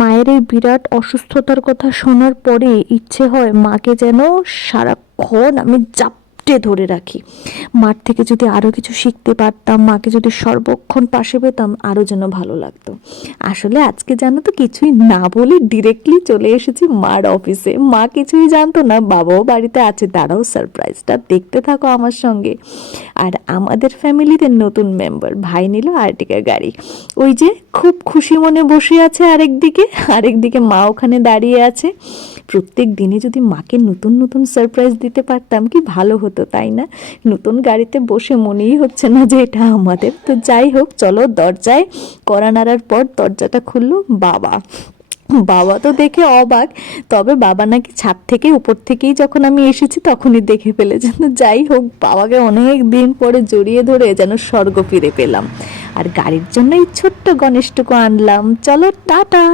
মায়ের এই বিরাট অসুস্থতার কথা শোনার পরে ইচ্ছে হয় মাকে যেন সারাক্ষণ আমি জাপটে ধরে রাখি। মার থেকে যদি আরও কিছু শিখতে পারতাম, মাকে যদি সর্বক্ষণ পাশে পেতাম, আরও যেন ভালো লাগতো। আসলে আজকে জানো তো কিছুই না বলে ডিরেক্টলি চলে এসেছি মার অফিসে। মা কিছুই জানতো না, বাবাও বাড়িতে আছে, তারাও সারপ্রাইজটা দেখতে থাকো আমার সঙ্গে। আর আমাদের ফ্যামিলিতে নতুন মেম্বার, ভাই নিল আর্টিকা গাড়ি। ওই যে খুব খুশি মনে বসে আছে আরেকদিকে মা ওখানে দাঁড়িয়ে আছে। প্রত্যেক দিনে যদি মাকে নতুন নতুন সারপ্রাইজ দিতে পারতাম কি ভালো হতো, তাই না? নতুন গাড়িতে বসে মনেই হচ্ছে না যে এটা আমাদের। তো যাই হোক, চলো দরজায় কড়া নাড়ার পর দরজাটা খুললো বাবা। বাবা তো দেখে অবাক, তবে বাবা নাকি ছাদ থেকে উপর থেকেই যখন আমি এসেছি তখনই দেখে ফেলেছেন। যাই হোক, বাবাকে অনেক দিন পরে জড়িয়ে ধরে যেন স্বর্গ ফিরে পেলাম। আর গাড়ির জন্য এই ছোট্ট গণেশটুকু আনলাম। চলো টাটা।